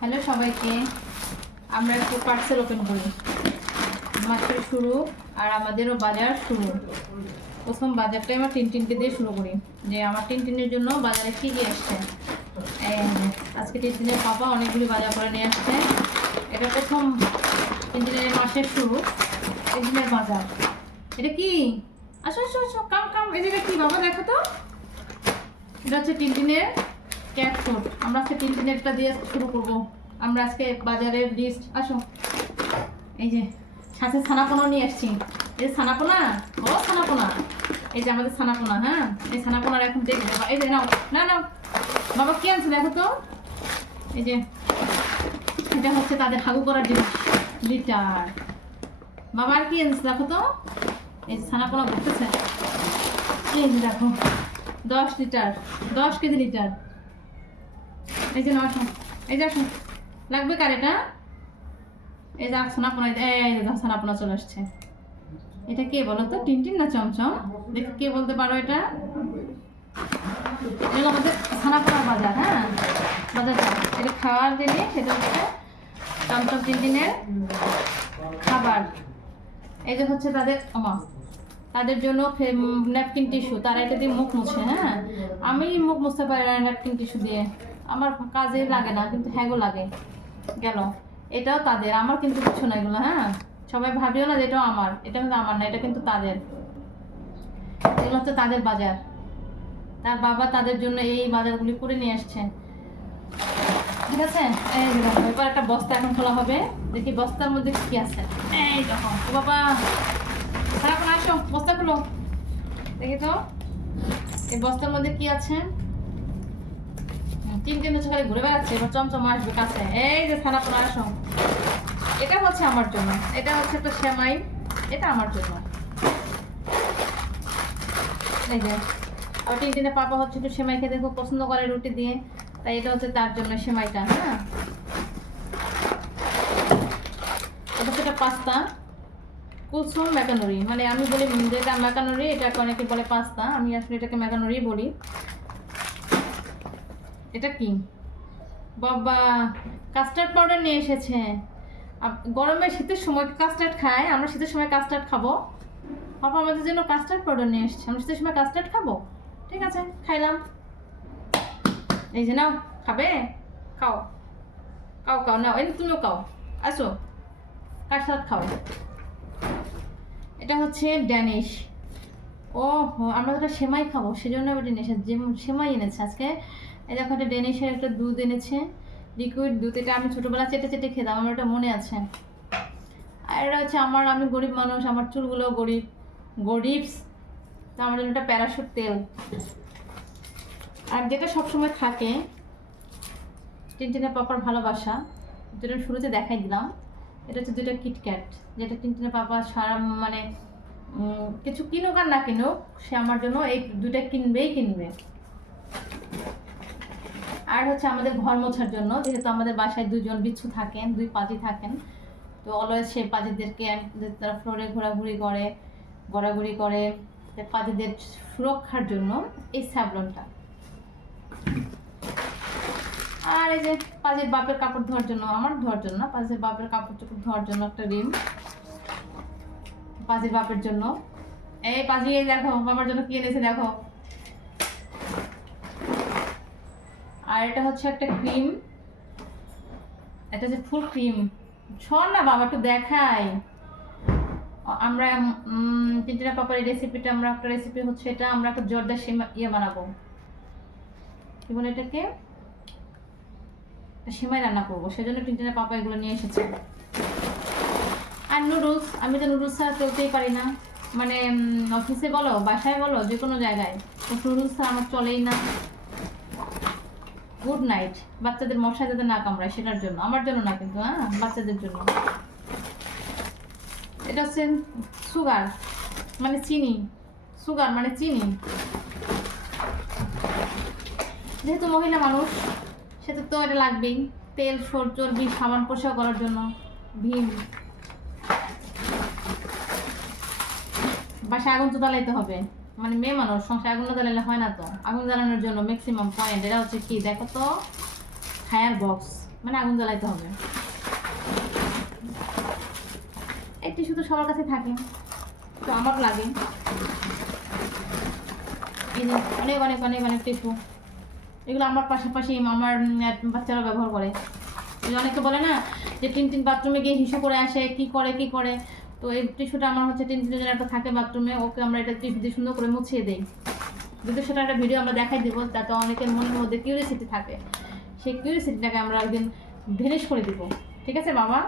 Hello সবাইকে। আমরা একটু পার্সেল ওপেন করি, মাত্র শুরু আর আমাদেরও বাজার শুরু। প্রথম বাজারটাই আমার টিনটিনকে দিয়ে শুরু করি, যে আমার টিনটিনের জন্য বাজারে কী কী আসছে। আজকে টিনটিনের পাপা অনেকগুলি বাজার করে নিয়ে আসছে। এটা প্রথম টিনটিনের মাসের শুরু, একদিনের বাজার। এটা কি? আসো আসো আসো, কাম কাম। এটা কি বাবা, দেখো তো। এটা হচ্ছে টিনটিনের ক্যাট ফুড। আমরা আজকে টিনটিনেরটা দিয়ে শুরু করবো। আমরা আজকে বাজারের লিস্ট, আসো। এই যে সাথে ছানাপোনা নিয়ে আসছি। এই যে ছানাপোনা, ও ছানাপোনা, এই যে আমাদের ছানাপোনা। হ্যাঁ, এই ছানাপোনার এখন দেখবে। এই যে নাও, না না বাবা, কি আনছে দেখো তো। এই যে এটা হচ্ছে তাদের হাগু করার জিনিস, লিটার। বাবা আর কি আনছে দেখো তো। এই যে ছানাপোনা ঘুরতেছে। এই যে দেখো 10 লিটার, 10 কেজি লিটার। এই যে আসো, এই যে আসো। লাগবে কার এটা? এই যে ছানাপোনা, এই যে ছানাপোনা চলে আসছে। এটা কে বলো তো, টিনটিন না চমচম? দেখো কে বলতে পারো এটা। এগুলো আমাদের ছানাপোনার বাজার। হ্যাঁ, বাজারটা এটা খাওয়ার জিনিস। সেটা হচ্ছে চমচম টিনটিনের খাবার। এই যে হচ্ছে তাদের তাদের জন্য ন্যাপকিন টিস্যু। তারা এটা দিয়ে মুখ মুছে। হ্যাঁ, আমি মুখ মুছতে পারি না ন্যাপকিন টিস্যু দিয়ে, আমার কাজে লাগে না, কিন্তু হ্যাগো লাগে। গেল, এটাও তাদের, আমার কিন্তু কিছু না এগুলো। হ্যাঁ, সবাই ভাবিও না যে এটাও আমার। এটা কিন্তু আমার না, এটা কিন্তু তাদের। এগুলো হচ্ছে তাদের বাজার। তার বাবা তাদের জন্য এই বাজারগুলি করে নিয়ে আসছে। ঠিক আছে, এই দেখো, এবার একটা বস্তা এখন খোলা হবে। দেখি বস্তার মধ্যে কি আছে। এই দেখো, ও বাবা, এখন আসো, বস্তা খুলো দেখি তো। এই বস্তার মধ্যে কি আছে? তিন হচ্ছে খালি ঘুরে বেড়াচ্ছে। এবার চমচম আসবে কাছে। এই যে ছানাপোনা, আসো। এটা হচ্ছে আমার জন্য, এটা হচ্ছে একটা সেমাই, এটা আমার জন্য। এই যে আর টিনটিনের পাপা হচ্ছে একটু সেমাই খেতে খুব পছন্দ করে রুটি দিয়ে, তাই এটা হচ্ছে তার জন্য সেমাইটা। হ্যাঁ, এটা হচ্ছে একটা পাস্তা, কুলসুম ম্যাকানোরি। মানে আমি বলি যেটা ম্যাকানোরি, এটাকে অনেকে বলে পাস্তা, আমি আসলে এটাকে ম্যাকানোরি বলি। এটা কি বাবা, কাস্টার্ড পাউডার নিয়ে এসেছে। গরমে শীতের সময় কাস্টার্ড খায়, আমরা শীতের সময় কাস্টার্ড খাবো। পাপা আমাদের জন্য কাস্টার্ড পাউডার নিয়ে এসেছে, আমরা শীতের সময় কাস্টার্ড খাবো। ঠিক আছে, খাইলাম। এই যে নাও, খাবে? খাও খাও খাও, নাও, এই তুমিও খাও, আসো কাস্টার্ড খাও। এটা হচ্ছে ড্যানিশ। ও আমরা যেটা সেমাই খাবো সেজন্য ওটা নিয়ে এসেছে, যে সেমাই এনেছে আজকে। এই দেখো, একটা ডেনিশের একটা দুধ এনেছে, লিকুইড দুধ। এটা আমি ছোটোবেলা চেটে চেটে খেতাম, আমার ওটা মনে আছে। আর এটা হচ্ছে আমি গরিব মানুষ, আমার চুলগুলো গরিবস, তো আমার জন্য একটা প্যারাশুট তেল। আর যেটা সবসময় থাকে টিনটিনের পাপার ভালোবাসা, যেটা শুরুতে দেখাই দিলাম, এটা হচ্ছে 2টা কিটক্যাট। যেটা টিনটিনের পাপা সারা মানে কিছু কিনুক আর না কিনুক, সে আমার জন্য এই 2টা কিনবেই কিনবে। আর হচ্ছে আমাদের ঘর মোছার জন্য, যেহেতু আমাদের বাসায় 2জন বিচ্ছু থাকেন, 2 পাজি থাকেন, তো অলওয়েজ সেই পাজিদেরকে তারা ফ্লোরে ঘোরাঘুরি করে পাজিদের সুরক্ষার জন্য এই স্যাভলনটা। আর এই যে পাজির বাপের কাপড় ধোয়ার জন্য, আমার ধোয়ার জন্য না, পাজির বাপের কাপড় চোপড় ধোয়ার জন্য একটা রিম, পাজির বাপের জন্য। এই পাজি, এই দেখো আমার জন্য কি এনেছে দেখো। আর এটা হচ্ছে একটা ক্রিম, এটা হচ্ছে ফুল ক্রিম। শোন না বাবা, একটু দেখাই। আমরা টিনটিনা পাপার এই রেসিপিটা, আমরা একটা রেসিপি হচ্ছে এটা, আমরা একটা জর্দার ইয়ে বানাবো, কি বলে এটাকে, সেমাই রান্না করবো। সেজন্য টিনটিনা পাপা এগুলো নিয়ে এসেছে। আর নুডলস, আমি তো নুডলস ছাড়া চলতেই পারি না। মানে অফিসে বলো, বাসায় বলো, যে কোনো জায়গায় নুডলস ছাড়া আমার চলেই না। গুড নাইট, বাচ্চাদের মশা যাতে না কামড়ায় সেটার জন্য, আমার জন্য না কিন্তু, হ্যাঁ, বাচ্চাদের জন্য। এটা হচ্ছে সুগার, মানে চিনি, সুগার মানে চিনি। যেহেতু মহিলা মানুষ, সেটা তো এটা লাগবেই। তেল, চর্বি, সাবান পরিষ্কার করার জন্য ভীম। বাসায় আগুন তো জ্বালাইতে হবে, মানে মেয়ে মানুষ, সংসারে আগুন না জ্বালালে হয় না। তো আগুন জ্বালানোর জন্য ম্যাক্সিমাম পয়েন্ট এটা হচ্ছে কি দেখো তো, ফায়ার বক্স। মানে আগুন জ্বালাইতে হবে। এই টিস্যু তো সবার কাছে থাকে, তো আমার লাগে। এই যে অনেক অনেক অনেক অনেক টিস্যু, এগুলো আমার পাশাপাশি আমার বাচ্চারা ব্যবহার করে। অনেকে বলে না যে টিনটিন বাথরুমে গিয়ে হিসু করে আসে, কি করে, তো এই টিস্যুটা আমার হচ্ছে টিনটিনের জন্য একটা থাকে বাথরুমে, ওকে আমরা এটা টিস্যু দিয়ে সুন্দর করে মুছিয়ে দিই। যদি সেটা একটা ভিডিও আমরা দেখাই দিব, যাতে অনেকের মনের মধ্যে কিউরিয়াসিটি থাকে, সেই কিউরিয়াসিটিটাকে আমরা একদিন ভেনিশ করে দিব। ঠিক আছে বাবা?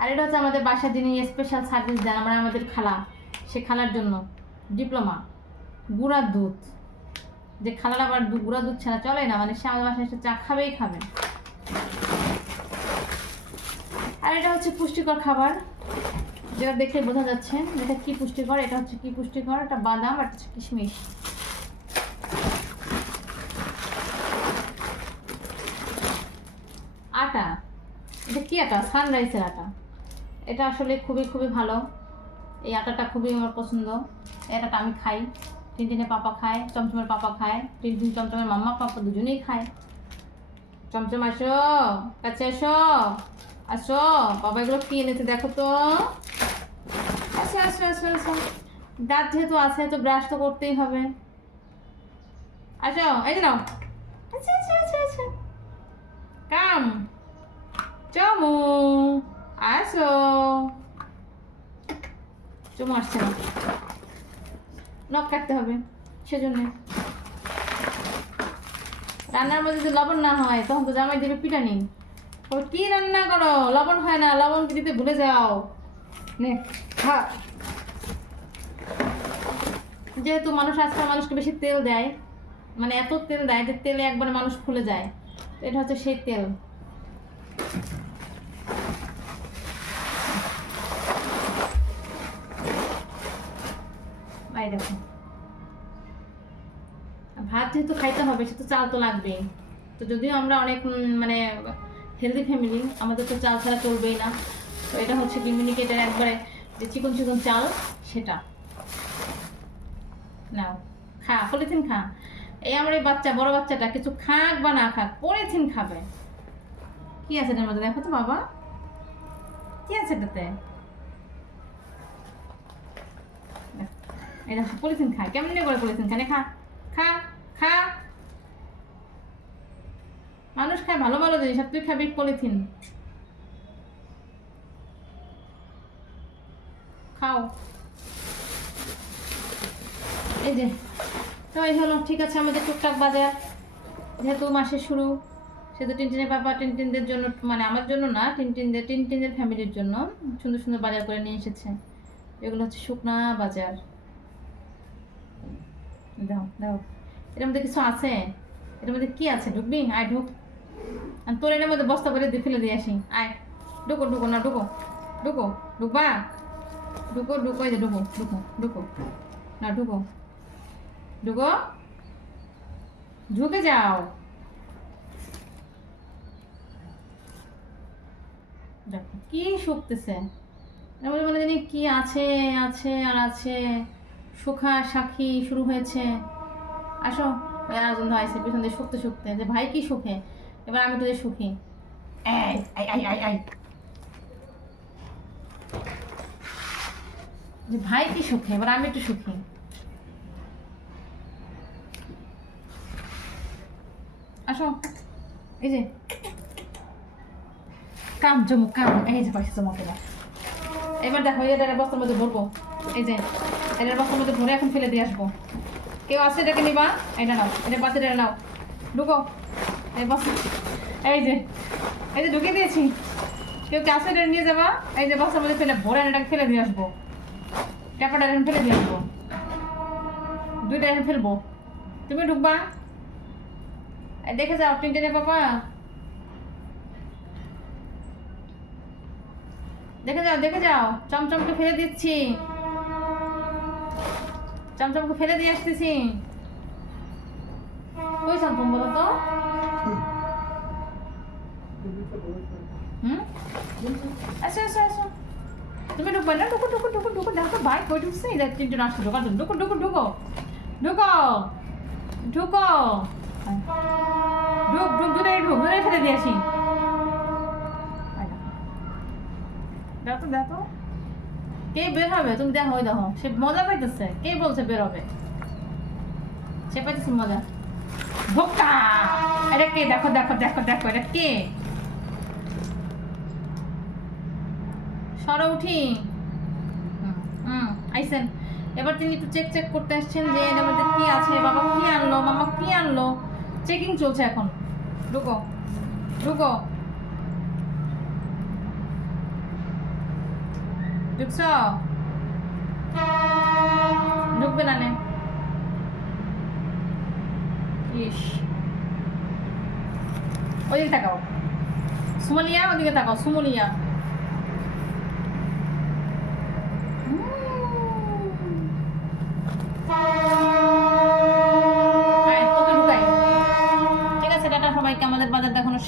আর এটা হচ্ছে আমাদের বাসায় যিনি স্পেশাল সার্ভিস দেন, আমরা আমাদের খালা, সে খালার জন্য ডিপ্লোমা গুঁড়ার দুধ, যে খালার আবার গুঁড়া দুধ ছাড়া চলে না, মানে সে আমাদের বাসায় এসে চা খাবেই খাবে। আর এটা হচ্ছে পুষ্টিকর খাবার, যেটা দেখে বোঝা যাচ্ছে এটা কি পুষ্টিকর। এটা হচ্ছে কি পুষ্টিকর, এটা বাদাম আর হচ্ছে কিশমিশ। আটা, এটা কি আটা? সানরাইসের আটা। এটা আসলে খুবই খুবই ভালো, এই আটাটা খুবই আমার পছন্দ। এটা আমি খাই, টিনটিনের পাপা খায়, চমচমের পাপা খায়, টিনটিন চমচমের মাম্মা পাপা দুজনেই খায়। চমচম আসো, কাছে আসো, আসো বাবা, এগুলো কি এনেছে দেখো তো। আচ্ছা আসো আসো আসো, দাঁত যেহেতু আছে তো ব্রাশ তো করতেই হবে। আসো, এই যে নাও। আচ্ছা আচ্ছা আচ্ছা আচ্ছা, কাম চমু, আসো। চমু আসছে না, নখ কাটতে হবে, সেজন্য। রান্নার মধ্যে যদি লবণ না হয় তখন তো জামাই দেবে পিটানি। কি রান্না করো, লবণ হয় না, লবণ দিতে ভুলে যাও, নে খা। যেহেতু মানুষ আজকাল মানুষকে বেশি তেল দেয়, মানে এত তেল দেয় যে তেলে একবার মানুষ ফুলে যায়, এটা হচ্ছে সেই তেল। ভাই দেখো, ভাত যেহেতু খাইতে হবে সে তো চাল তো লাগবে। তো যদিও আমরা অনেক মানে হেলদি ফ্যামিলি, আমাদের তো চাল ছাড়া চলবেই না। তো এটা হচ্ছে মিনিকেটের একবারে যে চিকন চিকন চাল, সেটা নাও, খা, পলিথিন খা। এই আমার এই বাচ্চা, বড় বাচ্চাটা কিছু খাক বা না খাক, পলিথিন খাবে। কি আছে এটার মধ্যে দেখো তো বাবা, কি আছে এটাতে? এটা পলিথিন খায়, কেমনি করে পলিথিন খায়? খা খা খা, মানুষ খায় ভালো ভালো জিনিস, আর তুই খাবি পলিথিন। খাও। এই যে, তো এই হলো, ঠিক আছে আমাদের টুকটাক বাজার, যেহেতু মাসের শুরু, সেহেতু টিনটিনের বাবা টিনটিনদের জন্য, মানে আমার জন্য না, টিনটিনদের ফ্যামিলির জন্য সুন্দর সুন্দর বাজার করে নিয়ে এসেছে। এগুলো হচ্ছে শুকনা বাজার। দাও দাও, এটার মধ্যে কিছু আছে? এটার মধ্যে কি আছে? ঢুকবি? আয় ঢুক, আর তোর এটার মধ্যে বস্তা করে দিয়ে ফেলে দিয়ে আসি। আয় ঢুকো ঢুকো, না ঢুকো ঢুকো, ঢুকবা, ঢুকো ঢুকো, এই যে ঢুকো ঢুকো ঢুকো, না ঢুকো ঢুকো, ঢুকে যাও। দেখো কি শুকতেছে, এর মধ্যে মানে জানি কি আছে আছে আর আছে, শুখা সাক্ষী শুরু হয়েছে। আসো, আরেকজন হয়েছে পিছন দিয়ে শুকতে শুকতে, যে ভাই কি সুখে, এবার আমি তোদের সুখী। যে ভাই কি সুখে, এবার আমি একটু সুখী। আসো, এই যে কাম চমুক কাম, এই যে পাশে চমক। এবার দেখো, এটার বস্তার মধ্যে ভরবো, এই যে এটার বস্তার মধ্যে ভরে এখন ফেলে দিয়ে আসবো। কেউ আছে এটাকে নিবা? এটা নাও, এটা বাতিটা নাও, ঢুকো এই বস্তা, এই যে এই যে ঢুকিয়ে দিয়েছি। কেউ কে আছে এটা নিয়ে যাবা? এই যে বস্তার মধ্যে ফেলে ভরে এটাকে ফেলে দিয়ে আসবো, টাকাটা এখন ফেলে দিয়ে আসবো, দুইটা এখন ফেলবো। তুমি ঢুকবা? দেখে যাও টিনটিনের বাবা, দেখে যাও দেখে যাও, চমচমকে ফেলে দিচ্ছি, চমচমকে ফেলে দিয়ে আসতেছি। ওই চমচম বলো তো, আসো আসো আসো, তুমি ঢুকবা না? ঢুকো ঢুকো ঢুকো ঢুকো, দেখো ভাই কই ঢুকছে, এই তিনজন আসছে, ঢোকার জন্য। ঢুকো ঢুকো ঢুকো ঢুকো ঢুকো ঢুক ঢুক দূরে ফেলে দিয়ে আসি। দেখো দেখো কে বের হবে, তুমি দেখো ওই দেখো সে মজা পাইতেছে। কে বলছে বের হবে? সে পাইতেছে মজা। ভোক্তা এটা কে? দেখো দেখো দেখো দেখো এটা কে? সরো উঠি। আইসেন। এবার তিনি একটু চেক করতে আসছেন যে এর মধ্যে কি আছে, বাবা কি আনলো, মামা কি আনলো। চেকিং চলছে এখন। ঢুকো ঢুকো। ঢুকছ? ঢুকবে না নে। ইস ওইদিকে তাকাও সুমালিয়া, ওদিকে তাকাও সুমলিয়া। তোকে ঢুকাই। ঠিক আছে টাটা সবাইকে, আমাদের বাজার দেখানো শেষ।